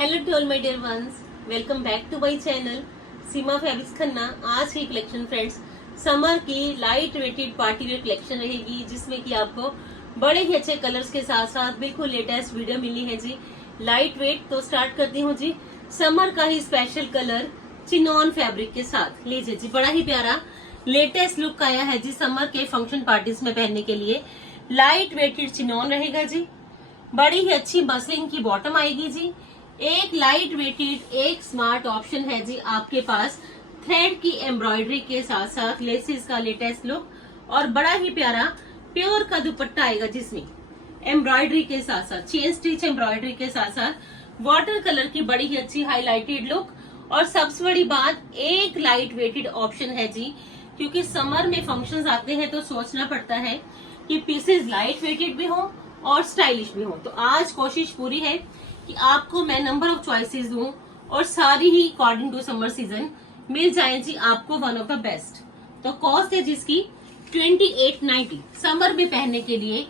Hello to all my dear ones, welcome back to my channel Seema fabrics Khanna. आज की collection friends summer की light weighted party wear collection रहेगी, जिसमें कि आपको बड़े ही अच्छे कलर्स के साथ साथ बिल्कुल लेटेस्ट वीडियो मिली है जी। लाइट वेट तो स्टार्ट करती हूँ जी समर का ही स्पेशल कलर चिनॉन फैब्रिक के साथ। लीजिए जी, बड़ा ही प्यारा लेटेस्ट लुक आया है जी समर के फंक्शन पार्टीज में पहनने के लिए। लाइट वेटेड चिनॉन रहेगा जी, बड़ी ही अच्छी मसलिन की बॉटम आएगी जी। एक लाइट वेटेड एक स्मार्ट ऑप्शन है जी आपके पास, थ्रेड की एम्ब्रॉयडरी के साथ साथ लेसेस का लेटेस्ट लुक और बड़ा ही प्यारा प्योर का दुपट्टा आएगा, जिसमें एम्ब्रॉयडरी के साथ साथ चेन स्टिच एम्ब्रॉयडरी के साथ साथ वाटर कलर की बड़ी ही अच्छी हाईलाइटेड लुक। और सबसे बड़ी बात, एक लाइट वेटेड ऑप्शन है जी, क्योंकि समर में फंक्शंस आते हैं तो सोचना पड़ता है कि पीसेस लाइट वेटेड भी हो और स्टाइलिश भी हो। तो आज कोशिश पूरी है कि आपको मैं नंबर ऑफ चॉइसेस दूं और सारी ही अकॉर्डिंग टू समर सीजन मिल जाए जी आपको वन ऑफ द बेस्ट। तो कॉस्ट है जिसकी 2890। समर में पहनने के लिए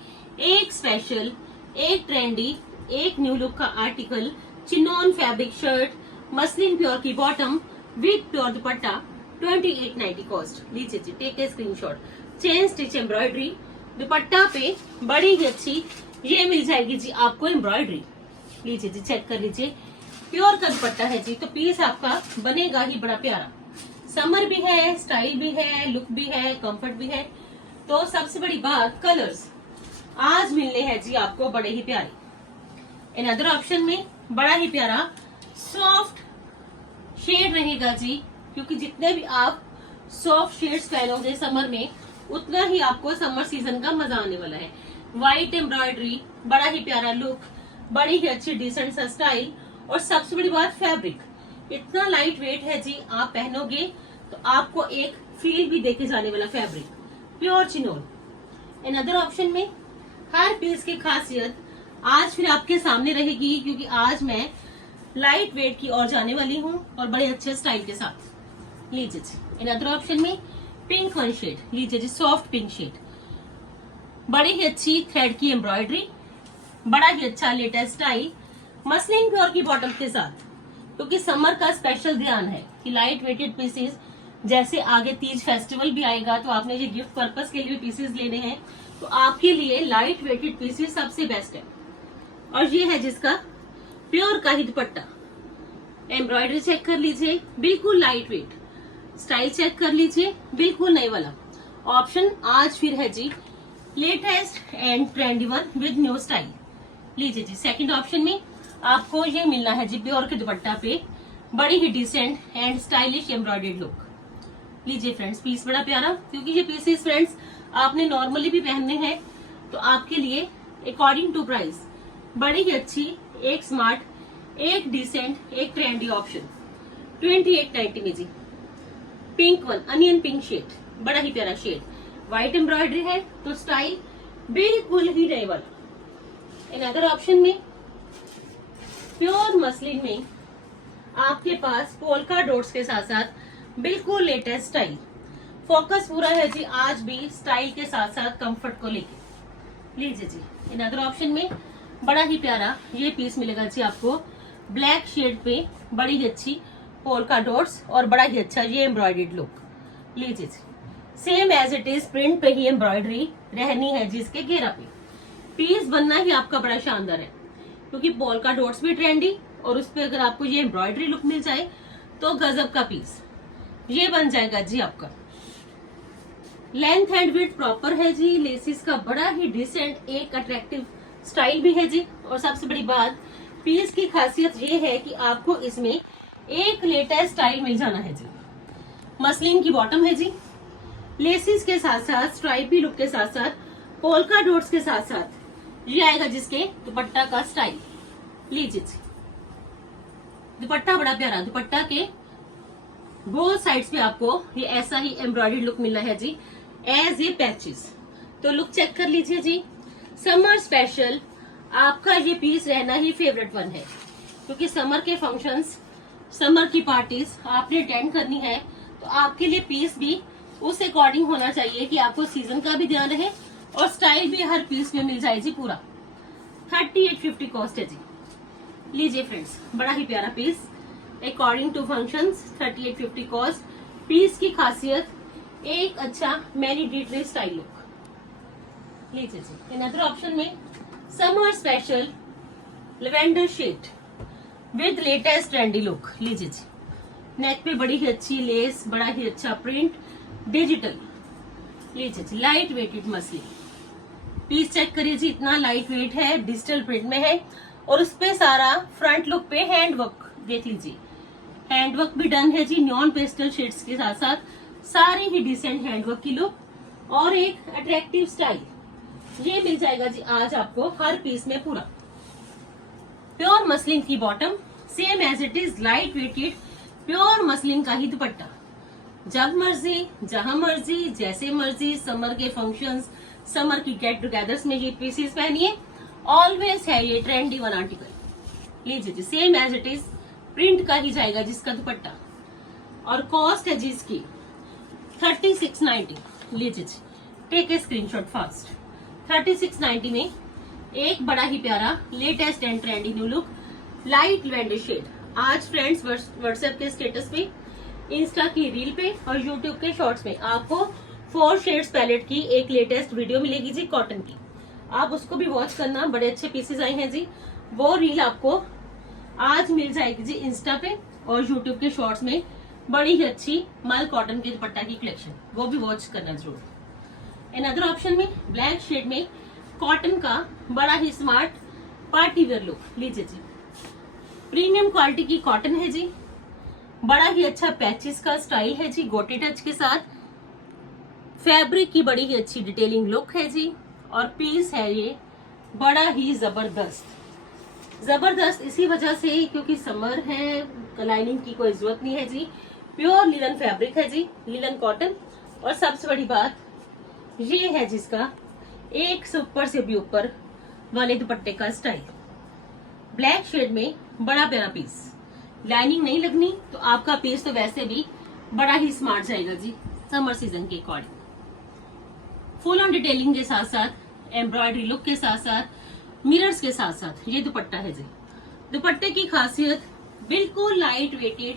एक स्पेशल, एक ट्रेंडी, एक न्यू लुक का article, chinon fabric shirt, muslin pure की bottom with pure dupatta, 2890 cost. लीजिए जी, take a screenshot. Chain stitch embroidery, dupatta पे बड़ी ही अच्छी ये मिल जाएगी जी आपको एम्ब्रॉयडरी। लीजिए जी, चेक कर लीजिए, प्योर का दुपट्टा है जी, तो पीस आपका बनेगा ही बड़ा प्यारा। समर भी है, स्टाइल भी है, लुक भी है, कंफर्ट भी है। तो सबसे बड़ी बात, कलर्स आज मिलने हैं जी आपको बड़े ही प्यारे। इन अदर ऑप्शन में बड़ा ही प्यारा सॉफ्ट शेड रहेगा जी, क्योंकि जितने भी आप सॉफ्ट शेड्स पहनोगे समर में उतना ही आपको समर सीजन का मजा आने वाला है। व्हाइट एम्ब्रॉयडरी, बड़ा ही प्यारा लुक, बड़ी ही अच्छी डिसेंट सा स्टाइल और सबसे बड़ी बात फैब्रिक इतना लाइट वेट है जी, आप पहनोगे तो आपको एक फील भी देके जाने वाला फैब्रिक, प्योर चिनोन। इन अदर ऑप्शन में हर पीस की खासियत आज फिर आपके सामने रहेगी, क्योंकि आज मैं लाइट वेट की ओर जाने वाली हूँ और बड़े अच्छे स्टाइल के साथ। लीजिए जी, इन अदर ऑप्शन में पिंक वन शेड, लीजिए जी, सॉफ्ट पिंक शेड, बड़ी ही अच्छी थ्रेड की एम्ब्रॉयडरी, बड़ा ही अच्छा लेटेस्ट स्टाइल, मसलिन प्योर की बॉटम के साथ। क्योंकि समर का स्पेशल ध्यान है कि लाइट वेटेड पीसेस, जैसे आगे तीज फेस्टिवल भी आएगा तो आपने ये गिफ्ट पर्पस के लिए पीसेस लेने हैं, तो आपके लिए लाइट वेटेड पीसेस सबसे बेस्ट है। और ये है जिसका प्योर का ही दुपट्टा। एम्ब्रॉयडरी चेक कर लीजिए, बिल्कुल लाइट वेट, स्टाइल चेक कर लीजिए, बिल्कुल नए वाला ऑप्शन आज फिर है जी, latest and trendy one with new style. लीजिए जी, सेकंड ऑप्शन में आपको ये मिलना है जी प्योर के दुपट्टा पे बड़ी ही decent and stylish embroidered look. लीजिए फ्रेंड्स, पीस बड़ा प्यारा, क्योंकि ये पीसेस फ्रेंड्स आपने नॉर्मली भी पहनने हैं तो आपके लिए अकॉर्डिंग टू प्राइस बड़ी ही अच्छी, एक स्मार्ट, एक डिसेंट, एक ट्रेंडी ऑप्शन 2890 में जी। Pink one, onion pink shade, बड़ा ही प्यारा शेड, व्हाइट एम्ब्रॉयडरी है तो स्टाइल बिल्कुल ही नए वाला। इन अदर ऑप्शन में प्योर मसलिन में आपके पास पोल्का डॉट्स के साथ साथ बिल्कुल लेटेस्ट स्टाइल। फोकस पूरा है जी आज भी स्टाइल के साथ साथ कंफर्ट को लेके। लीजिए जी, इन अदर ऑप्शन में बड़ा ही प्यारा ये पीस मिलेगा जी आपको, ब्लैक शेड पे बड़ी ही अच्छी पोल्का डॉट्स और बड़ा ही अच्छा ये एम्ब्रॉयडर्ड लुक। लीजिए जी, same as it is print पे ही एम्ब्रॉयडरी रहनी है जी इसके घेरा पे। पीस बनना ही आपका बड़ा शानदार है, क्योंकि पोल्का डॉट्स भी ट्रेंडी और उस पे अगर आपको ये एम्ब्रॉयडरी लुक मिल जाए तो गजब का पीस ये बन जाएगा जी आपका। लेंथ एंड विड्थ प्रॉपर है जी, लेसिस का बड़ा ही डिसेंट एक अट्रैक्टिव स्टाइल भी है जी। और सबसे बड़ी बात, पीस की खासियत ये है कि आपको इसमें एक लेटेस्ट स्टाइल मिल जाना है जी। मसलिन की बॉटम है जी, लेसिस के साथ साथ स्ट्राइपी लुक के साथ साथ पोल्का डॉट्स के साथ साथ ये आएगा जिसके दुपट्टा का स्टाइल। लीजिए जी, दुपट्टा बड़ा प्यारा, दुपट्टा के बोथ साइड्स पे आपको ये ऐसा ही एम्ब्रॉयडर्ड लुक मिलना है जी, एज ए पैचेस। तो लुक चेक कर लीजिए जी, समर स्पेशल आपका ये पीस रहना ही फेवरेट वन है, क्योंकि समर के फंक्शंस, समर की पार्टीज आपने अटेंड करनी है तो आपके लिए पीस भी उस अकॉर्डिंग होना चाहिए कि आपको सीजन का भी ध्यान रहे और स्टाइल भी हर पीस में मिल जाए जी पूरा। 3850 कॉस्ट है जी। लीजिए फ्रेंड्स, बड़ा ही प्यारा piece according to functions 3850 cost. Piece की खासियत एक अच्छा मैनी डिटेल स्टाइल लुक। लीजिए जी, अनदर ऑप्शन में summer special lavender shade with latest trendy look. लीजिए जी, नेक पे बड़ी ही अच्छी लेस, बड़ा ही अच्छा प्रिंट, डिजिटल। लीजिए जी, light weighted muslin. Piece check करिए जी, इतना लाइट वेट है, डिजिटल प्रिंट में है और उस पे सारा फ्रंट लुक पे हैंड वर्क देख लीजिए, हैंड वर्क भी डन है जी। न्यॉन पेस्टल शेड्स के साथ साथ सारी ही डिसेंट हैंड वर्क की लुक और एक अट्रैक्टिव स्टाइल ये मिल जाएगा जी आज आपको हर पीस में पूरा। प्योर मसलिन की bottom, same as it is light weighted pure muslin का ही दुपट्टा। जब मर्जी, जहां मर्जी, जैसे मर्जी, समर के फंक्शंस, समर की गेट टुगेदर्स में ये पीसेस पहनिए। ऑलवेज है ये ट्रेंडी वन आर्टिकल। लीजिए जी, same as it is print का ही जाएगा जिसका दुपट्टा और कॉस्ट है जी इसकी 3690। लीजिए जी, टेक ए स्क्रीनशॉट फास्ट। 3690 में एक बड़ा ही प्यारा latest and trendy new look light lavender shade. आज फ्रेंड्स व्हाट्सएप के स्टेटस पे, इंस्टा की रील पे और यूट्यूब के शॉर्ट्स में आपको 4 शेड्स पैलेट की एक लेटेस्ट वीडियो मिलेगी जी कॉटन की। आप उसको भी वॉच करना, बड़े अच्छे पीसेस आए हैं जी। वो रील आपको आज मिल जाएगी जी इंस्टा पे और यूट्यूब के शॉर्ट्स में। बड़ी ही अच्छी मल कॉटन के दुपट्टा की कलेक्शन, वो भी वॉच करना जरूर। अनदर ऑप्शन में ब्लैक शेड में कॉटन का बड़ा ही स्मार्ट पार्टी वेयर लुक। लीजिए जी, प्रीमियम क्वालिटी की कॉटन है जी, बड़ा ही अच्छा पैचेस का स्टाइल है जी, गोटे टच के साथ। फैब्रिक की बड़ी ही अच्छी डिटेलिंग लुक है जी और पीस है ये बड़ा ही जबरदस्त इसी वजह से क्योंकि समर है, लाइनिंग की कोई जरूरत नहीं है जी। प्योर लिनन फैब्रिक है जी, लिनन कॉटन। और सबसे बड़ी बात ये है जिसका एक से ऊपर से भी ऊपर वाले दुपट्टे का स्टाइल। ब्लैक शेड में बड़ा प्यारा पीस, लाइनिंग नहीं लगनी तो आपका पीस तो वैसे भी बड़ा ही स्मार्ट जाएगा जी समर सीजन के अकॉर्डिंग। फुल ऑन डिटेलिंग के साथ साथ एम्ब्रॉयडरी लुक के साथ साथ मिरर्स के साथ साथ ये दुपट्टा है जी। दुपट्टे की खासियत बिल्कुल light weighted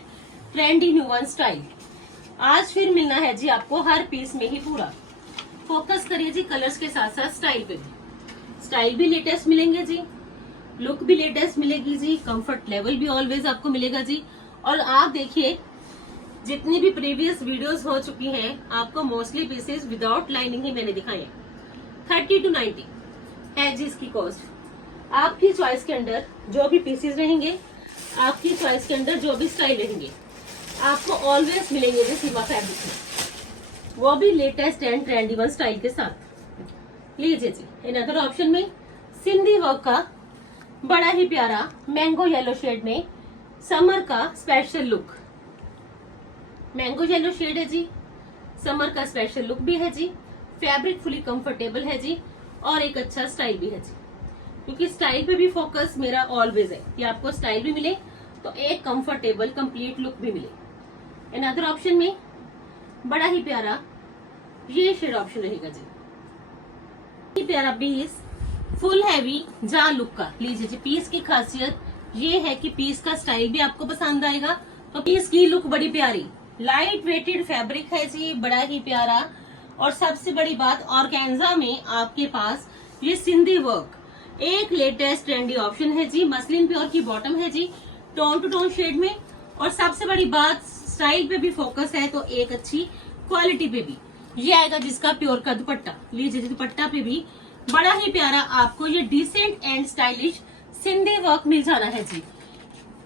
trendy new one style. आज फिर मिलना है जी आपको हर पीस में ही पूरा। फोकस करिए जी कलर्स के साथ साथ स्टाइल पे भी। स्टाइल भी लेटेस्ट मिलेंगे जी, लुक भी लेटेस्ट मिलेगी जी, कंफर्ट लेवल भी ऑलवेज आपको मिलेगा जी। और आप देखिए जितनी भी प्रीवियस वीडियोस हो चुकी हैं आपको मोस्टली पीसेस विदाउट लाइनिंग ही मैंने दिखाए हैं। 30 to 90 है जी इसकी कॉस्ट। आपकी चॉइस के अंदर जो भी पीसेस रहेंगे, आपकी चॉइस के अंदर जो भी स्टाइल रहेंगे आपको ऑलवेज मिलेंगे जी सीमा फैब्रिक में, वो भी latest and trendy one style के साथ। लीजिए जी, अनदर ऑप्शन में सिंधी वर्क का बड़ा ही प्यारा मैंगो येलो शेड में समर का special look. Mango yellow shade है जी, समर का स्पेशल लुक भी है जी। फैब्रिक फुली कंफर्टेबल है जी और एक अच्छा स्टाइल भी है जी, क्योंकि स्टाइल पे भी फोकस मेरा ऑलवेज है कि आपको स्टाइल भी मिले तो एक कंफर्टेबल कंप्लीट लुक भी मिले। अनदर ऑप्शन में बड़ा ही प्यारा ये शेड ऑप्शन रहेगा जी। प्यारा पीस फुल हैवी जा लुक का। लीजिए जी, पीस की खासियत ये है कि पीस का स्टाइल भी आपको पसंद आएगा। तो पीस की लुक बड़ी प्यारी, लाइट वेटेड फैब्रिक है जी, बड़ा ही प्यारा। और सबसे बड़ी बात ऑर्गेन्जा में आपके पास ये सिंधी वर्क एक लेटेस्ट ट्रेंडी ऑप्शन है जी। मसलिन प्योर की बॉटम है जी, टोन टू टोन शेड में। और सबसे बड़ी बात स्टाइल पे भी फोकस है तो एक अच्छी क्वालिटी पे भी ये आएगा जिसका प्योर का दुपट्टा। लीजिए दुपट्टा पे भी बड़ा ही प्यारा आपको ये decent and stylish Sindhi work मिल जाना है जी।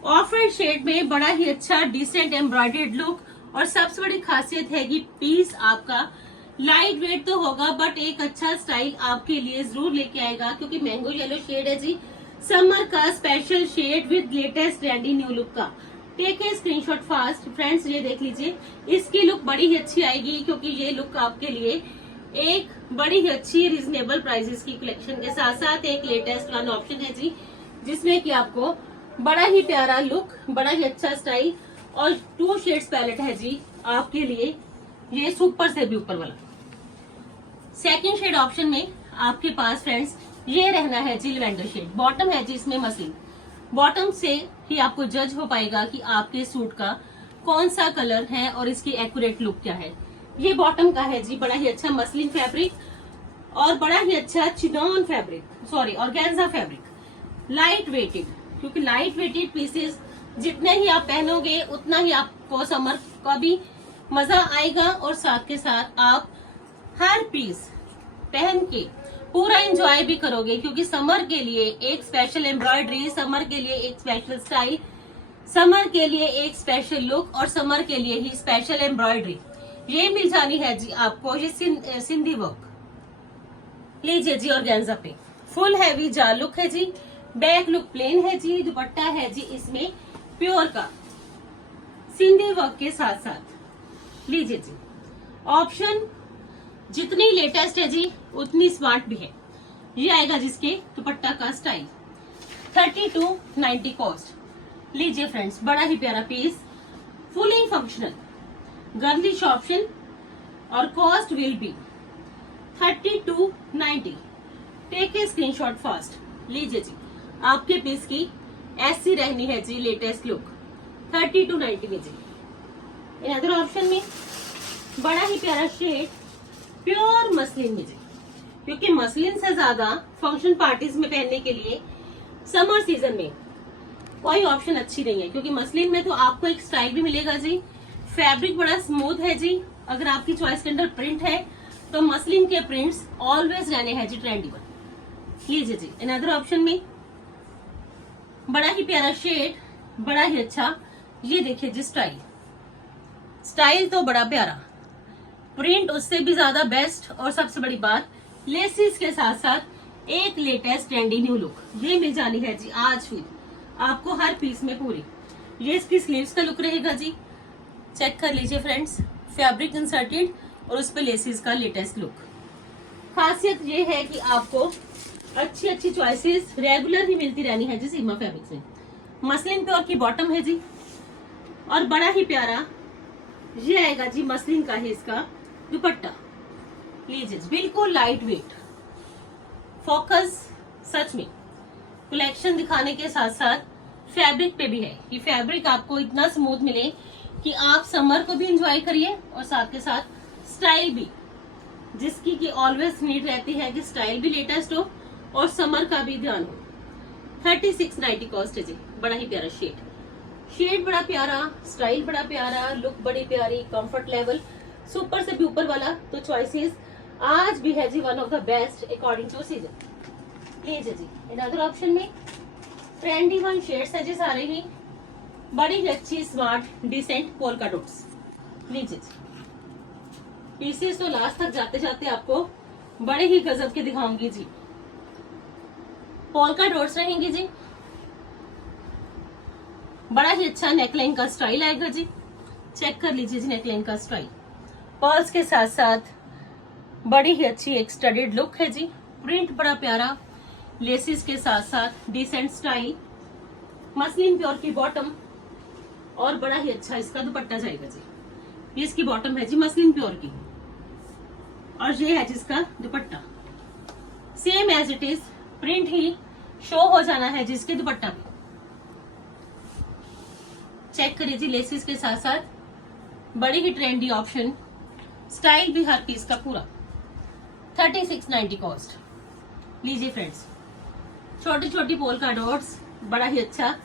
ऑफ व्हाइट शेड में बड़ा ही अच्छा डिसेंट एम्ब्रॉयडर्ड लुक। और सबसे बड़ी खासियत है कि पीस आपका लाइट वेट तो होगा बट एक अच्छा स्टाइल आपके लिए जरूर लेके आएगा, क्योंकि मैंगो येलो शेड है जी, समर का special shade with latest trendy new look का। Take a screenshot fast friends, ये देख लीजिए इसकी लुक बड़ी ही अच्छी आएगी, क्योंकि ये लुक आपके लिए एक बड़ी ही अच्छी रीजनेबल प्राइसेस की कलेक्शन के साथ साथ एक लेटेस्ट वन ऑप्शन है जी, जिसमें कि आपको बड़ा ही प्यारा लुक, बड़ा ही अच्छा स्टाइल और 2 शेड्स पैलेट है जी आपके लिए, ये सुपर से भी ऊपर वाला। सेकंड शेड ऑप्शन में आपके पास फ्रेंड्स ये रहना है जी लेवेंडर शेड। बॉटम है जी इसमें मसलिन, बॉटम से ही आपको जज हो पाएगा कि आपके सूट का कौन सा कलर है और इसकी एक्यूरेट लुक क्या है। ये बॉटम का है जी, बड़ा ही अच्छा मसलिन फैब्रिक और बड़ा ही अच्छा chinon fabric, sorry organza fabric, light weighted. क्योंकि लाइट वेटेड पीसेस जितने ही आप पहनोगे उतना ही आपको समर का भी मजा आएगा और साथ के साथ आप हर पीस पहन के पूरा एंजॉय भी करोगे। क्योंकि समर के लिए एक स्पेशल एम्ब्रॉयडरी, समर के लिए एक स्पेशल स्टाइल, समर के लिए एक स्पेशल लुक और समर के लिए ही स्पेशल एम्ब्रॉयडरी ये मिल जानी है जी आपको। ये सिंधी वर्क लीजिए जी ऑर्गेन्जा पे, फुल हैवी जाल लुक है जी, बैक लुक प्लेन है जी, दुपट्टा है जी इसमें प्योर का सिंधी वर्क के साथ साथ। लीजिए जी, ऑप्शन जितनी लेटेस्ट है जी उतनी स्मार्ट भी है। ये आएगा जिसके दुपट्टा का स्टाइल, 3290 कॉस्ट। लीजिए फ्रेंड्स, बड़ा ही प्यारा piece, fully functional girlish option और cost will be 3290। Take a screenshot fast. लीजिए जी, आपके पीस की ऐसी रहनी है जी लेटेस्ट लुक 3290 में जी। अदर ऑप्शन में बड़ा ही प्यारा शेड प्योर मसलिन में जी। क्योंकि मसलिन से ज्यादा फंक्शन पार्टीज में पहनने के लिए समर सीजन में कोई ऑप्शन अच्छी नहीं है। क्योंकि मसलिन में तो आपको एक स्टाइल भी मिलेगा जी, फैब्रिक बड़ा स्मूथ है जी। अगर आपकी चॉइस के अंदर प्रिंट है तो मसलिन के प्रिंट्स ऑलवेज रहने हैं जी ट्रेंडेबल। लीजिए जी, अनदर ऑप्शन में बड़ा ही प्यारा शेड, बड़ा ही अच्छा, ये देखिए जी स्टाइल, स्टाइल तो बड़ा प्यारा, प्रिंट उससे भी ज्यादा बेस्ट और सबसे बड़ी बात लेसिस के साथ साथ एक लेटेस्ट ट्रेंडी न्यू लुक ये मिल जानी है जी आज फिर आपको हर पीस में पूरी। ये इसकी स्लीव्स का लुक रहेगा जी, चेक कर लीजिए फ्रेंड्स, फैब्रिक इंसर्टेड और उस पे लेसिस का लेटेस्ट लुक। खासियत ये है कि आपको अच्छी अच्छी चॉइसेस रेगुलर ही मिलती रहनी है जी सीमा फैब्रिक्स में। मसलिन प्योर की बॉटम है जी और बड़ा ही प्यारा ये आएगा जी मसलिन का ही इसका दुपट्टा। लीजिए, बिल्कुल लाइट वेट, फोकस सच में कलेक्शन दिखाने के साथ साथ फैब्रिक पे भी है कि फैब्रिक आपको इतना स्मूथ मिले कि आप समर को भी एंजॉय करिए और साथ के साथ स्टाइल भी, जिसकी की ऑलवेज नीड रहती है कि स्टाइल भी लेटेस्ट हो और समर का भी ध्यान हो। 3690 कॉस्ट है जी, बड़ा ही प्यारा शेड बड़ा प्यारा, स्टाइल बड़ा प्यारा, लुक बड़ी प्यारी, कंफर्ट लेवल सुपर से भी ऊपर वाला। तो चॉइसेस आज भी है जी one of the best according to season. लीजिए जी, अनदर ऑप्शन में ट्रेंडी वन शेड्स है जी, सारे ही बड़ी ही अच्छी स्मार्ट डिसेंट पोल्का डॉट्स। लीजिए जी, पीसेस तो लास्ट तक जाते जाते आपको बड़े ही गजब के दिखाऊंगी जी। पोल्का डॉट्स रहेंगी जी, बड़ा ही अच्छा नेकलाइन का स्टाइल आएगा जी, चेक कर लीजिए जी नेकलाइन का स्टाइल, पर्ल्स के साथ साथ बड़ी ही अच्छी एक स्टडीड लुक है जी, प्रिंट बड़ा प्यारा, लेसिस के साथ साथ डिसेंट स्टाइल, मसलिन प्योर की बॉटम और बड़ा ही अच्छा इसका दुपट्टा जाएगा जी। ये इसकी बॉटम है जी मसलिन प्योर की और ये है जिसका दुपट्टा, same as it is, print ही शो हो जाना है जिसके दुपट्टा भी। चेक करिए जी, लेसिस के साथ साथ बड़ी ही ट्रेंडी ऑप्शन, स्टाइल भी हर पीस का पूरा। 3690 कॉस्ट। लीजिए फ्रेंड्स, छोटी छोटी पोल्का डॉट्स, बड़ा ही अच्छा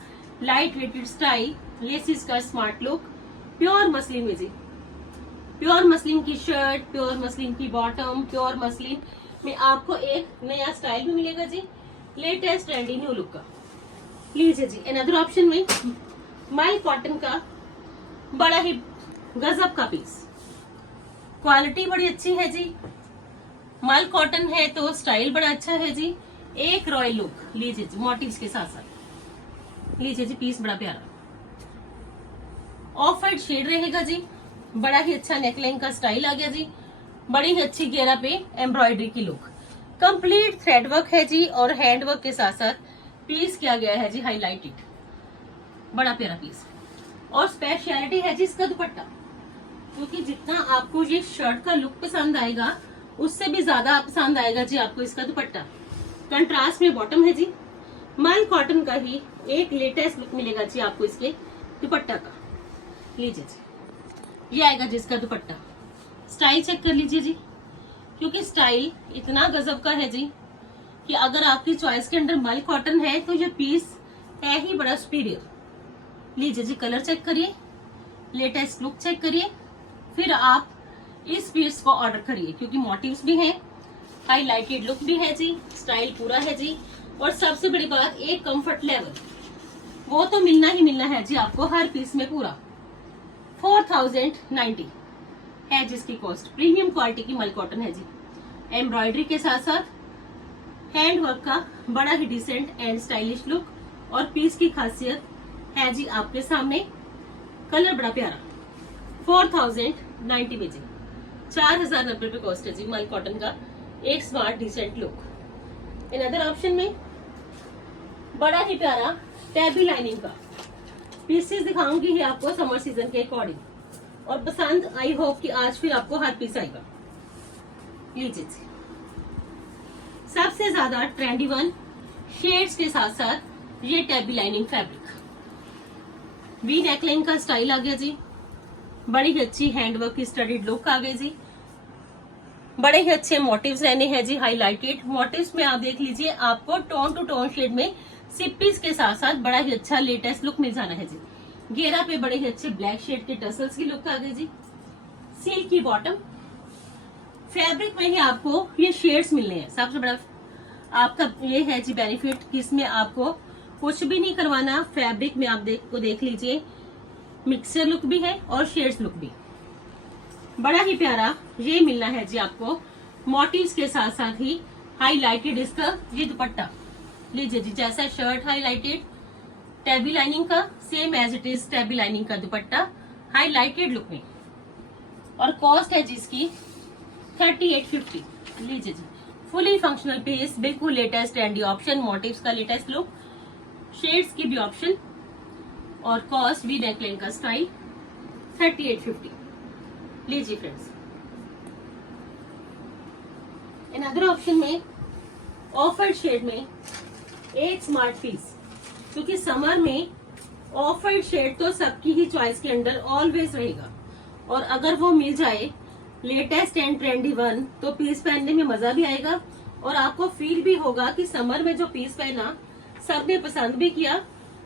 लाइट वेटेड स्टाइल, लेसिस का स्मार्ट लुक, प्योर मसलिन में जी, प्योर मसलिन की शर्ट, प्योर मसलिन की बॉटम, प्योर मसलिन में आपको एक नया स्टाइल भी मिलेगा जी, लेटेस्ट ट्रेंडी न्यू लुक का। लीजिए जी, अनदर ऑप्शन में माइल कॉटन का बड़ा ही गजब का पीस, क्वालिटी बड़ी अच्छी है जी, माइल कॉटन है तो स्टाइल बड़ा अच्छा है जी, एक रॉयल लुक। लीजिए जी, मोटिव्स के साथ साथ, लीजिए जी, पीस बड़ा प्यारा ऑफ वाइट शेड रहेगा जी, बड़ा ही अच्छा नेकलाइन का स्टाइल आ गया जी, बड़ी ही अच्छी घेरा पे एम्ब्रॉयडरी की लुक, कंप्लीट थ्रेड वर्क है जी और हैंड वर्क के साथ साथ पीस किया गया है जी हाईलाइटेड, बड़ा प्यारा पीस। और स्पेशलिटी है जी इसका दुपट्टा, क्योंकि जितना आपको ये शर्ट का लुक पसंद आएगा उससे भी ज्यादा पसंद आएगा जी आपको इसका दुपट्टा। कंट्रास्ट में बॉटम है जी, माइल कॉटन का ही एक लेटेस्ट लुक मिलेगा जी आपको इसके दुपट्टा का। लीजिए जी, ये आएगा जिसका दुपट्टा। स्टाइल चेक कर लीजिए जी, क्योंकि स्टाइल इतना गजब का है जी कि अगर आपकी चॉइस के अंदर मल कॉटन है तो ये पीस है ही बड़ा सुपीरियर। लीजिए जी, कलर चेक करिए, लेटेस्ट लुक चेक करिए, फिर आप इस पीस को ऑर्डर करिए, क्योंकि मोटिव्स भी हैं, हाईलाइटेड लुक भी है जी, स्टाइल पूरा है जी, और सबसे बड़ी बात एक कंफर्ट लेवल वो तो मिलना ही मिलना है जी आपको हर पीस में पूरा। 4090 है जिसकी कॉस्ट। प्रीमियम क्वालिटी की मल कॉटन है जी, एम्ब्रॉयडरी के साथ साथ हैंड वर्क का बड़ा ही डिसेंट एंड स्टाइलिश लुक, और पीस की खासियत है जी आपके सामने। कलर बड़ा प्यारा। 4090 में जी, 4090 रुपए कॉस्ट है जी मल कॉटन का एक smart decent look. In other option में बड़ा ही प्यारा टैबी लाइनिंग का पीसेस दिखाऊंगी ही आपको समर सीजन के अकॉर्डिंग, और पसंद आई होप कि आज फिर आपको हर पीस आएगा। लीजिए जी, सबसे ज्यादा ट्रेंडी वन शेड्स के साथ साथ ये tabby lining fabric, we neckline का स्टाइल आ गया जी, बड़ी ही अच्छी हैंडवर्क की स्टडीड लुक आ गई जी, बड़े ही अच्छे मोटिव्स रहने हैं जी, हाईलाइटेड मोटिव्स में आप देख लीजिए आपको टोन टू टोन शेड में सिप्पीज के साथ साथ बड़ा ही अच्छा लेटेस्ट लुक मिल जाना है जी। घेरा पे बड़े ही अच्छे ब्लैक शेड के टसल्स की लुक आ गई जी, सिल्क की बॉटम, फैब्रिक में ही आपको ये शेड्स मिलने हैं। सबसे बड़ा आपका ये है जी बेनिफिट कि इसमें आपको कुछ भी नहीं करवाना, फैब्रिक में आप देख लीजिए मिक्सचर लुक भी है और शेड्स लुक भी, बड़ा ही प्यारा ये मिलना है जी आपको मोटिव्स के साथ साथ ही हाईलाइटेड इसका ये दुपट्टा। लीजिए जी, जैसा शर्ट हाईलाइटेड टैबी लाइनिंग का, same as it is tabby lining का दुपट्टा हाईलाइटेड लुक में, और कॉस्ट है जी इसकी 3850। लीजिए जी, फुली फंक्शनल पीस, बिल्कुल लेटेस्ट ट्रेंडी ऑप्शन, मोटिव्स का लेटेस्ट लुक, शेड्स की भी ऑप्शन, और कॉस्ट वी नेकलाइन का स्टाइल 3850। लीजिए फ्रेंड्स, इन अदर ऑप्शन में ऑफर शेड में एक स्मार्ट पीस, क्योंकि समर में ऑफर शेड तो सबकी ही चॉइस के अंदर ऑलवेज रहेगा, और अगर वो मिल जाए लेटेस्ट एंड ट्रेंडी वन तो पीस पहनने में मजा भी आएगा, और आपको फील भी होगा कि समर में जो पीस पहना सबने पसंद भी किया,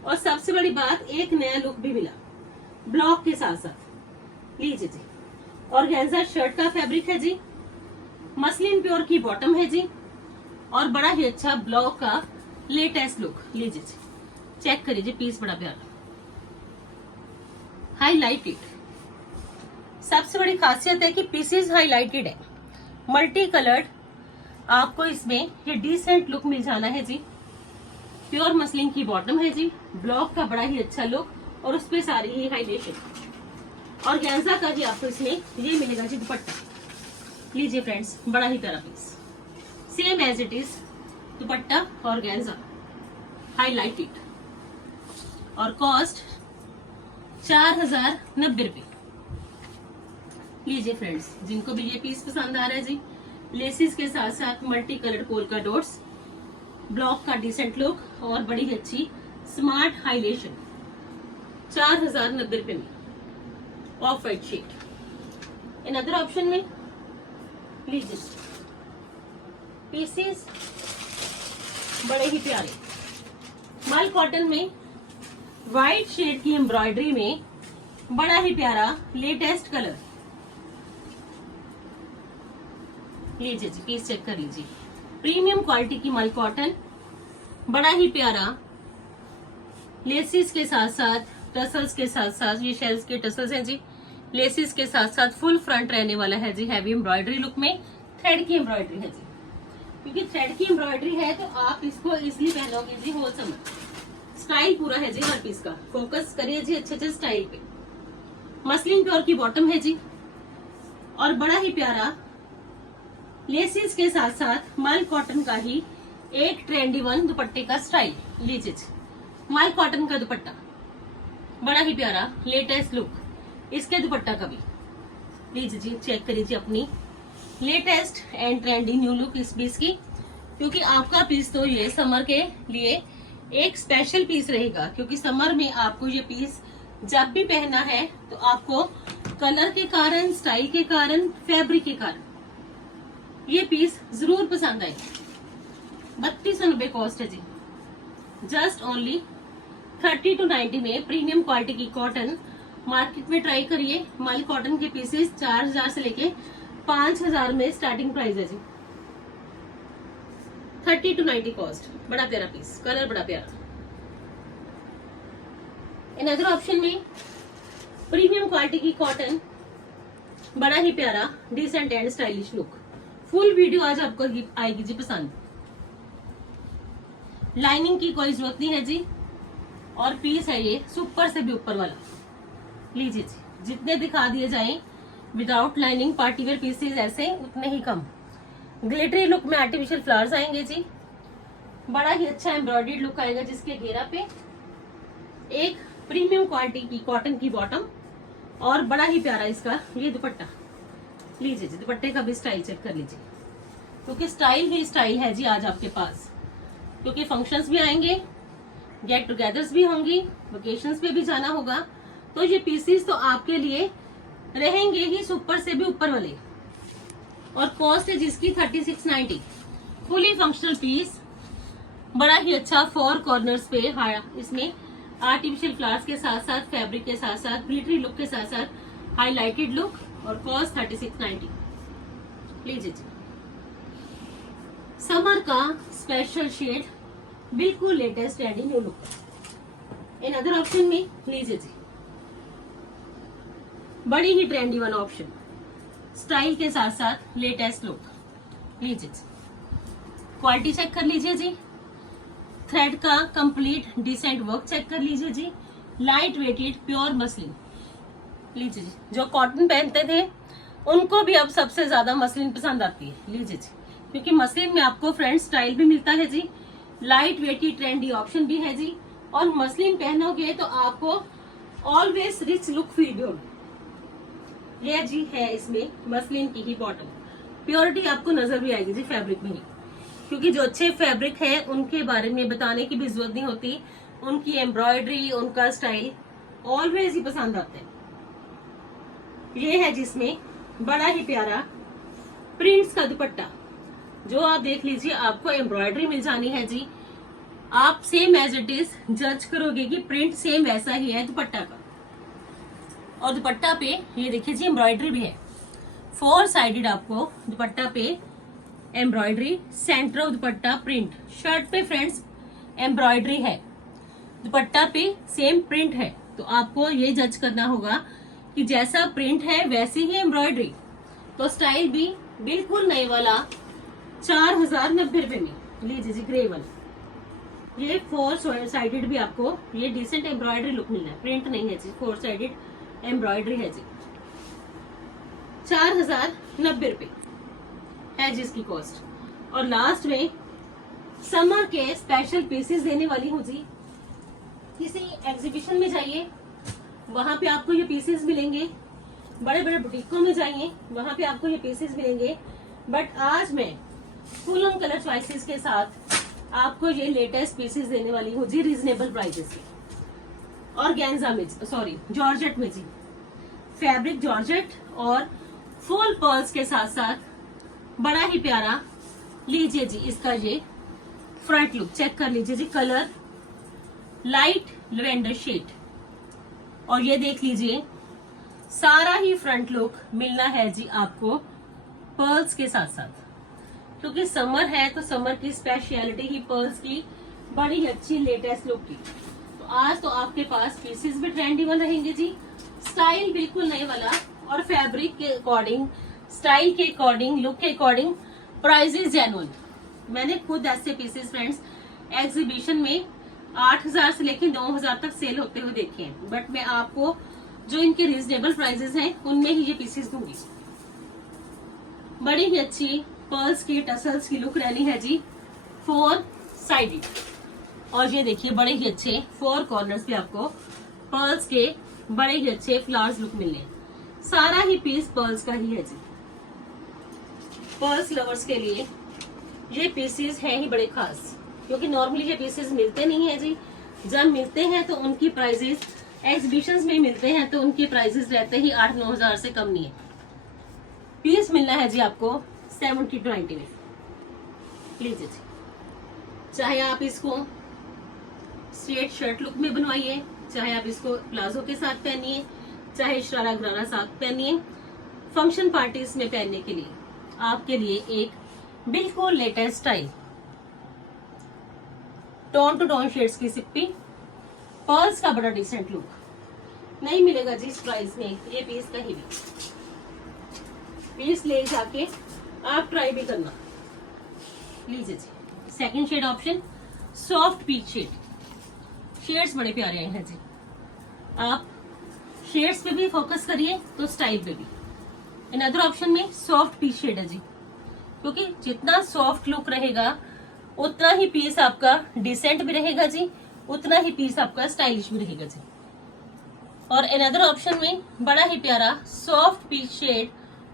और सबसे बड़ी बात एक नया लुक भी मिला ब्लॉक के साथ साथ। लीजिए जी, ऑर्गेन्जा शर्ट का फैब्रिक है जी, मसलिन प्योर की बॉटम है जी, और बड़ा ही अच्छा ब्लॉक का लेटेस्ट लुक। लीजिए जी, चेक करिए जी, पीस बड़ा प्यारा हाईलाइटेड। सबसे बड़ी खासियत है कि पीसेस हाईलाइटेड है, मल्टी कलर्ड, आपको इसमें ये डिसेंट लुक मिल जाना है जी। प्योर मसलिन की बॉटम है जी, ब्लॉक का बड़ा ही अच्छा लुक, और उस पे सारी ही हाईलाइटेड, और ऑर्गेन्जा का भी आपको इसमें ये मिलेगा जी दुपट्टा। लीजिए फ्रेंड्स, बड़ा ही प्यारा piece, same as it is दुपट्टा ऑर्गेन्जा हाईलाइटेड, और कॉस्ट 4090 रुपए। लीजिए फ्रेंड्स, जिनको भी ये पीस पसंद आ रहा है जी, लेसिस के साथ साथ multi colour polka dots, block का डिसेंट लुक, और बड़ी ही अच्छी स्मार्ट हाईलाइटेशन, 4090 रुपए में off white shade. In other option में लीजिए, पीसेस बड़े ही प्यारे मल कॉटन में व्हाइट शेड की एम्ब्रॉयडरी में, बड़ा ही प्यारा लेटेस्ट कलर। लीजिए जी, पीस चेक कर लीजिए, प्रीमियम क्वालिटी की मल कॉटन, बड़ा ही प्यारा लेसिस के साथ साथ टसल्स के साथ साथ, ये शेल्स के टसल्स हैं जी, लेसिस के साथ साथ फुल फ्रंट रहने वाला है जी, हैवी एम्ब्रॉयडरी लुक में, थ्रेड की एम्ब्रॉयडरी है जी, क्योंकि थ्रेड की एम्ब्रॉयडरी है तो आप इसको इजिली पहनोगे जी होल समर। स्टाइल पूरा है जी हर पीस का, फोकस करिए जी अच्छे अच्छे स्टाइल पे। मसलिन प्योर की बॉटम है जी, और बड़ा ही प्यारा लेसिस के साथ साथ मल कॉटन का ही एक ट्रेंडी वन दुपट्टे का स्टाइल। लीजिए जी, मल कॉटन का दुपट्टा, बड़ा ही प्यारा लेटेस्ट लुक इसके दुपट्टा का भी। लीजिए जी, चेक करिए अपनी latest and trendy new look इस पीस की, क्योंकि आपका पीस तो ये समर के लिए एक स्पेशल पीस रहेगा, क्योंकि समर में आपको ये पीस जब भी पहनना है तो आपको कलर के कारण, स्टाइल के कारण, फैब्रिक के कारण ये पीस जरूर पसंद आएगा। 3290 कॉस्ट है जी। जस्ट ओनली 30 to 90 में प्रीमियम क्वालिटी की कॉटन मार्केट में ट्राई करिए। माल कॉटन के पीसेस 4000 से लेके 5000 में स्टार्टिंग प्राइस है जी। 30 to 90 कॉस्ट। बड़ा प्यारा पीस, कलर बड़ा प्यारा। इन अदर ऑप्शन में प्रीमियम क्वालिटी की कॉटन, बड़ा ही प्यारा, decent and stylish look. Full video आज आपको आएगी जी पसंद। लाइनिंग की कोई जरूरत नहीं है जी, और पीस है ये सुपर से भी ऊपर वाला। लीजिए जी, जितने दिखा दिए जाएं विदाउट लाइनिंग पार्टीवेयर पीसेस ऐसे उतने ही कम। ग्लिटरी लुक में आर्टिफिशियल फ्लावर्स आएंगे जी। बड़ा ही अच्छा एम्ब्रॉयडर्ड लुक आएगा, जिसके घेरा पे एक प्रीमियम क्वालिटी की कॉटन की बॉटम, और बड़ा ही प्यारा इसका ये दुपट्टा। लीजिए जी, दुपट्टे का भी स्टाइल चेक कर लीजिए, क्योंकि स्टाइल ही स्टाइल है जी आज आपके पास। क्योंकि फंक्शंस भी आएंगे, गेट टुगेदर्स भी होंगी, वेकेशंस पे भी जाना होगा, तो ये पीसेस तो आपके लिए रहेंगे ही सुपर से भी ऊपर वाले। और कॉस्ट है जिसकी 3690। फुली फंक्शनल पीस, बड़ा ही अच्छा 4 कॉर्नर्स पे। हाँ, इसमें आर्टिफिशियल फ्लावर्स के साथ साथ, फैब्रिक के साथ साथ, ग्लिटरी लुक के साथ साथ हाईलाइटेड लुक, और कॉस्ट 3690। लीजिए जी, समर का स्पेशल शेड, बिल्कुल latest trendy new look. In other option में लीजिए जी, बड़ी ही ट्रेंडी वाला ऑप्शन, स्टाइल के साथ साथ लेटेस्ट लुक। लीजिए जी, क्वालिटी चेक कर लीजिए जी, थ्रेड का कंप्लीट डिसेंट वर्क चेक कर लीजिए जी, लाइट वेटेड प्योर मसलिन। लीजिए जी, जो कॉटन पहनते थे उनको भी अब सबसे ज्यादा मसलिन पसंद आती है। लीजिए जी, क्योंकि मसलिन में आपको फ्रंट स्टाइल भी मिलता है जी, लाइट वेटेड ट्रेंडी ऑप्शन भी है जी, और मसलिन पहनोगे तो आपको ऑलवेज रिच लुक फील भी होगी। ये जी है इसमें मसलिन की ही बॉटम, प्योरिटी आपको नजर भी आएगी जी फैब्रिक में ही, क्योंकि जो अच्छे फैब्रिक है उनके बारे में बताने की भी जरूरत नहीं होती। उनकी एम्ब्रॉयडरी, उनका स्टाइल ऑलवेज ही पसंद आते हैं। ये है जिसमें बड़ा ही प्यारा प्रिंट्स का दुपट्टा, जो आप देख लीजिए, आपको एम्ब्रॉयडरी मिल जानी है जी। आप सेम एज इट इज जज करोगे कि प्रिंट सेम वैसा ही है दुपट्टा का। और दुपट्टा पे ये देखिए जी, एम्ब्रॉयडरी भी है, 4 साइडेड आपको दुपट्टा पे embroidery, centre of dupatta print. Shirt पे फ्रेंड्स एम्ब्रॉयडरी है, दुपट्टा पे सेम प्रिंट है, तो आपको ये जज करना होगा कि जैसा प्रिंट है वैसी ही एम्ब्रॉयडरी। तो स्टाइल भी बिल्कुल नए वाला, 4090 रुपए में। लीजिए जी, ग्रे वाला, ये 4 साइडेड भी आपको ये डिसेंट एम्ब्रॉयडरी लुक मिल रहा है, प्रिंट नहीं है जी, 4 साइडेड एम्ब्रॉयडरी है जी। 4090 रुपए है जिसकी कॉस्ट। और लास्ट में समर के स्पेशल पीसेस देने वाली हूँ जी। किसी एग्जीबिशन में जाइए, वहां पे आपको ये पीसेस मिलेंगे, बड़े बड़े बुटीकों में जाइए, वहां पे आपको ये पीसेस मिलेंगे। बट आज मैं फुल ऑन कलर चॉइसेस के साथ आपको ये लेटेस्ट पीसेस देने वाली हूँ जी, रीजनेबल प्राइसेस के। और गेंजा में, सॉरी जॉर्जेट में जी, फैब्रिक जॉर्जेट और फुल पर्ल्स के साथ साथ बड़ा ही प्यारा। लीजिए जी, इसका ये फ्रंट लुक चेक कर लीजिए जी, कलर लाइट लेवेंडर शेड, और ये देख लीजिए सारा ही फ्रंट लुक मिलना है जी आपको पर्ल्स के साथ साथ, क्योंकि समर है तो समर की स्पेशलिटी ही पर्ल्स की, बड़ी अच्छी लेटेस्ट लुक की। तो आज तो आपके पास पीसेस भी ट्रेंडी वाले रहेंगे जी, स्टाइल बिल्कुल नए वाला, और फैब्रिक के अकॉर्डिंग, स्टाइल के अकॉर्डिंग, लुक के अकॉर्डिंग, प्राइसेस जेन्युइन। मैंने खुद ऐसे पीसेस फ्रेंड्स एग्जीबिशन में 8000 से लेकर 9000 तक सेल होते हुए देखे हैं, बट मैं आपको जो इनके रीजनेबल प्राइसेस हैं उनमें ही ये पीसेस दूंगी। बड़ी ही अच्छी पर्ल्स की, टसल्स की लुक रहनी है जी, 4 साइडेड। और ये देखिए, बड़े ही अच्छे 4 कॉर्नर्स पे आपको पर्ल्स के बड़े ही अच्छे फ्लावर्स लुक मिलने हैं। सारा ही पीस पर्ल्स का ही है जी। पर्ल्स लवर्स के लिए ये पीसेस है ही बड़े खास। क्योंकि नॉर्मली ये पीसेस मिलते नहीं है जी। जब मिलते हैं तो उनकी प्राइजेस एग्जीबिशंस में मिलते हैं तो उनके प्राइजेस रहते ही 8-9 हजार से कम नहीं है। पीस मिलना है जी आपको 70 to 90 में। लीजिए जी, चाहे आप इसको स्ट्रेट शर्ट लुक में बनवाइए, चाहे आप इसको प्लाजो के साथ पहनिए, चाहे शरारा गरारा साथ पहनिए, फंक्शन पार्टीज में पहनने के लिए आपके लिए एक बिल्कुल latest style tone to tone shades की सिप्पी, पर्ल्स का बड़ा डिसेंट लुक नहीं मिलेगा जी इस प्राइस में। ये पीस कहीं भी, पीस ले जाके आप ट्राई भी करना। लीजिए जी, second shade option soft peach shade. Shades बड़े प्यारे हैं जी, आप शेड्स पे भी फोकस करिए तो स्टाइल पे भी। अनदर ऑप्शन में सॉफ्ट पीच शेड है जी, क्योंकि जितना सॉफ्ट लुक रहेगा उतना ही पीस आपका डिसेंट भी रहेगा जी, उतना ही पीस आपका स्टाइलिश भी रहेगा जी। और अनदर ऑप्शन में बड़ा ही प्यारा सॉफ्ट पीच शेड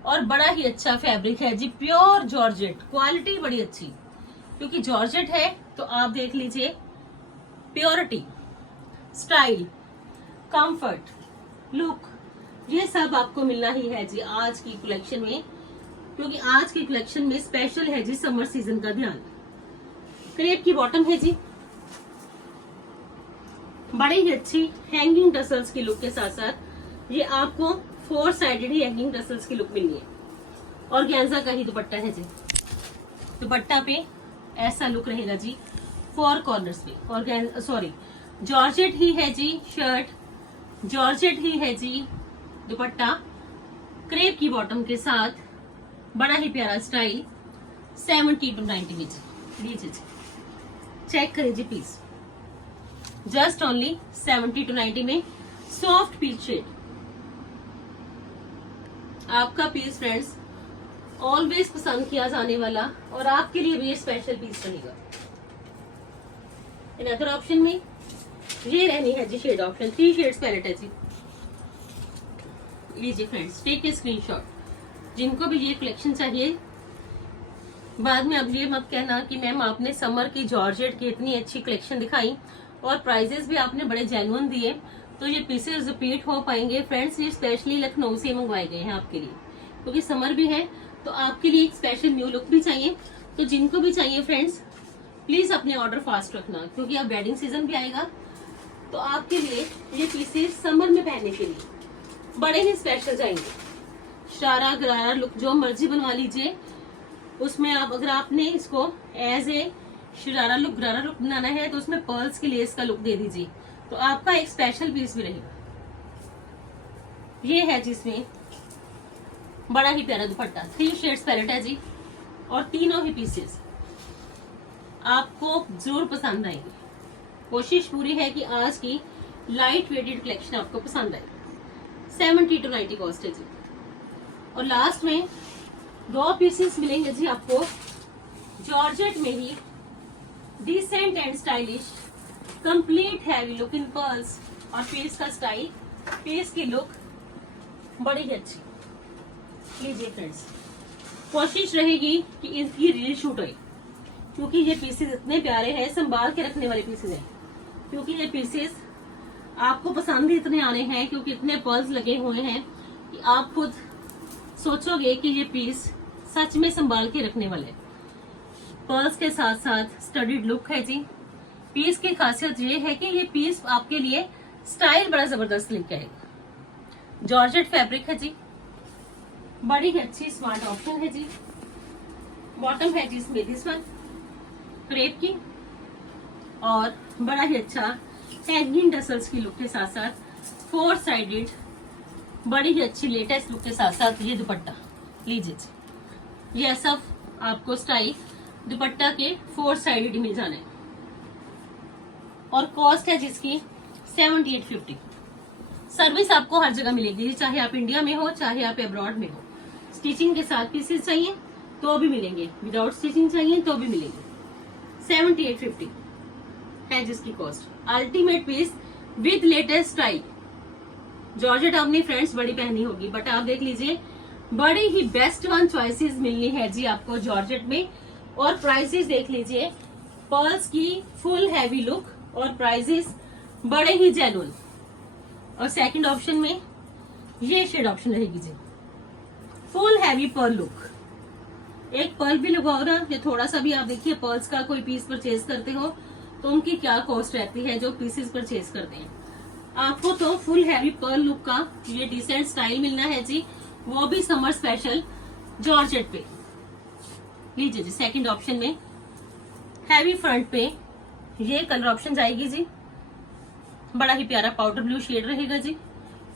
और बड़ा ही अच्छा फैब्रिक है जी, प्योर जॉर्जेट, क्वालिटी बड़ी अच्छी, क्योंकि जॉर्जेट है तो आप देख लीजिए प्योरिटी, स्टाइल, कंफर्ट, लुक, ये सब आपको मिलना ही है जी आज की कलेक्शन में, क्योंकि आज की कलेक्शन में स्पेशल है जी समर सीजन का ध्यान। क्रेप की बॉटम है जी, बड़ी ही अच्छी हैंगिंग टसल्स की लुक के साथ साथ ये आपको 4 साइडेड ही हैंगिंग टसल्स की लुक मिलनी है। और गेंजा का ही दुपट्टा है जी, दुपट्टा पे ऐसा लुक रहेगा जी 4 कॉर्नर्स पे। और सॉरी जॉर्जेट ही है जी शर्ट, जॉर्जेट ही है जी दुपट्टा, क्रेप की बॉटम के साथ बड़ा ही प्यारा स्टाइल 70 to 90 में जी। लीजिए जी, चेक करिए जी पीस, जस्ट ओनली 70 to 90 में सॉफ्ट पीच शेड। आपका पीस फ्रेंड्स ऑलवेज पसंद किया जाने वाला और आपके लिए भी ये स्पेशल पीस रहेगा। अनदर ऑप्शन में ये रहनी है जी शेड ऑप्शन, 3 शेड्स पैलेट है जी। लीजिए फ्रेंड्स, टेक ए स्क्रीनशॉट। जिनको भी ये कलेक्शन चाहिए, बाद में अब ये मत कहना कि मैम आपने समर की जॉर्जेट की इतनी अच्छी कलेक्शन दिखाई और प्राइजेस भी आपने बड़े जेन्युइन दिए, तो ये पीसेस रिपीट हो पाएंगे। फ्रेंड्स ये स्पेशली लखनऊ से मंगवाए गए हैं आपके लिए, क्योंकि समर भी है तो आपके लिए एक स्पेशल न्यू लुक भी चाहिए। तो जिनको भी चाहिए फ्रेंड्स प्लीज अपने ऑर्डर फास्ट रखना, क्योंकि अब वेडिंग सीजन भी आएगा तो आपके लिए ये पीसेस समर में पहनने के लिए बड़े ही स्पेशल जाएंगे। शरारा गरारा लुक जो मर्जी बनवा लीजिए, उसमें आप अगर आपने इसको एज ए शरारा लुक गरारा लुक बनाना है तो उसमें पर्ल्स की लेस का लुक दे दीजिए, तो आपका एक स्पेशल पीस भी रहेगा। ये है जिसमें बड़ा ही प्यारा दुपट्टा, 3 शेड्स पैलेट है जी, और तीनों ही पीसेस आपको जरूर पसंद आएंगे। कोशिश पूरी है कि आज की लाइट वेटेड कलेक्शन आपको पसंद आए। 70 to 90 कॉस्ट है जी। और लास्ट में 2 पीसेस मिलेंगे जी आपको जॉर्जेट में ही, decent and stylish, complete heavy look in pearls, और पीस का स्टाइल, पीस की लुक बड़ी ही अच्छी। लीजिए फ्रेंड्स, कोशिश रहेगी कि इनकी रील शूट हो, क्योंकि ये पीसेस इतने प्यारे हैं, संभाल के रखने वाले पीसेस हैं, क्योंकि ये पीसेस आपको पसंद ही इतने आने हैं, क्योंकि इतने पर्ल्स लगे हुए हैं कि आप खुद सोचोगे कि ये पीस सच में संभाल के रखने वाले। पर्ल्स के साथ साथ स्टडीड लुक है जी। पीस की खासियत ये है कि ये पीस आपके लिए स्टाइल बड़ा जबरदस्त लेके आएगा। जॉर्जेट फैब्रिक है जी, बड़ी ही अच्छी स्मार्ट ऑप्शन है जी। बॉटम है जी इसमें दिस वन क्रेप की, और बड़ा ही अच्छा हैंगिंग टसल्स की लुक के साथ साथ 4 साइडेड बड़ी ही अच्छी लेटेस्ट लुक के साथ साथ ये दुपट्टा। लीजिए जी, ये सब आपको स्टाइल दुपट्टा के 4 साइडेड मिल जाने, और कॉस्ट है जिसकी 7850। सर्विस आपको हर जगह मिलेगी, चाहे आप इंडिया में हो चाहे आप अब्रॉड में हो। स्टिचिंग के साथ पीसेस चाहिए तो भी मिलेंगे, विदाउट स्टिचिंग चाहिए तो भी मिलेंगे। 7850 है जिसकी cost. Ultimate peace with latest style. Georgette आपने फ्रेंड्स बड़ी पहनी होगी, बट आप देख लीजिए बड़ी ही बेस्ट वन चॉइसेस मिलनी है जी आपको जॉर्जेट में। और प्राइसेस देख लीजिए, पर्ल्स की फुल हैवी लुक और प्राइजेस बड़े ही जेन्युइन। और सेकंड ऑप्शन में ये शेड ऑप्शन रहेगी जी, फुल हैवी पर्ल लुक। एक पर्ल भी लगाओ ना, या थोड़ा सा भी आप देखिए पर्ल्स का कोई पीस परचेज करते हो तो उनकी क्या कॉस्ट रहती है जो पीसेस परचेज करते हैं। आपको तो फुल हैवी पर्ल लुक का ये डिसेंट स्टाइल मिलना है जी, वो भी समर स्पेशल जॉर्जेट पे। लीजिए जी, सेकंड ऑप्शन में हैवी फ्रंट पे ये कलर ऑप्शन जाएगी जी, बड़ा ही प्यारा पाउडर ब्लू शेड रहेगा जी,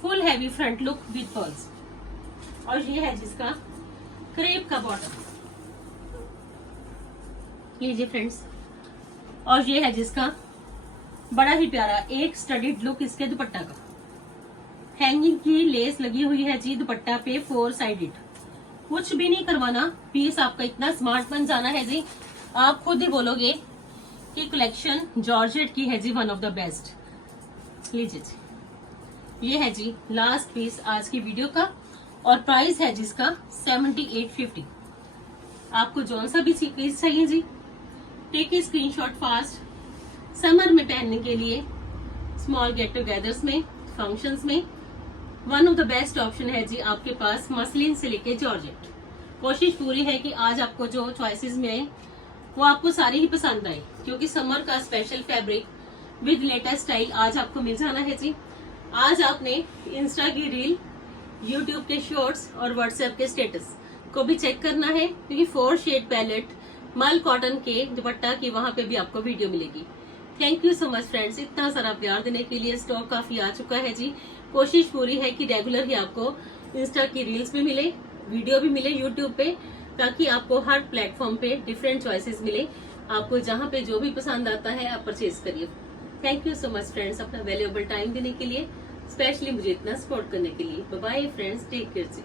full heavy front look with pearls. और ये है जिसका क्रेप का बॉटम, लीजिए फ्रेंड्स। और ये है जिसका बड़ा ही प्यारा एक स्टडीड लुक इसके दुपट्टा का, हैंगिंग की लेस लगी हुई है जी दुपट्टा पे 4 साइडेड। कुछ भी नहीं करवाना, पीस आपका इतना स्मार्ट बन जाना है जी, आप खुद ही बोलोगे कि कलेक्शन जॉर्जेट की है जी वन ऑफ द बेस्ट। लीजिए जी, ये है जी लास्ट पीस आज की वीडियो का और प्राइस है जिसका 7850। आपको जौन सा भी पीस चाहिए जी, take a screenshot fast. Summer में पहनने के लिए स्मॉल गेट टुगेदर्स में, फंक्शंस में one of the best option है जी आपके पास मसलिन से लेके जॉर्जेट। कोशिश पूरी है कि आज आपको जो चॉइसेस मिले वो आपको सारी ही पसंद आए, क्योंकि समर का special fabric with latest style आज आपको मिल जाना है जी। आज आपने इंस्टा की रील, यूट्यूब के शॉर्ट्स और व्हाट्सएप के स्टेटस को भी चेक करना है, क्योंकि 4 शेड पैलेट मल कॉटन के दुपट्टा की वहां पे भी आपको वीडियो मिलेगी। Thank you so much friends, इतना सारा प्यार देने के लिए। स्टॉक काफी आ चुका है जी, कोशिश पूरी है कि रेगुलर ही आपको इंस्टा की रील्स भी मिले, वीडियो भी मिले यूट्यूब पे, ताकि आपको हर प्लेटफॉर्म पे डिफरेंट चॉइसेस मिले। आपको जहाँ पे जो भी पसंद आता है आप परचेज करिए। Thank you so much friends, अपना वैल्यूएबल टाइम देने के लिए, स्पेशली मुझे इतना सपोर्ट करने के लिए। Bye bye friends, take care जी।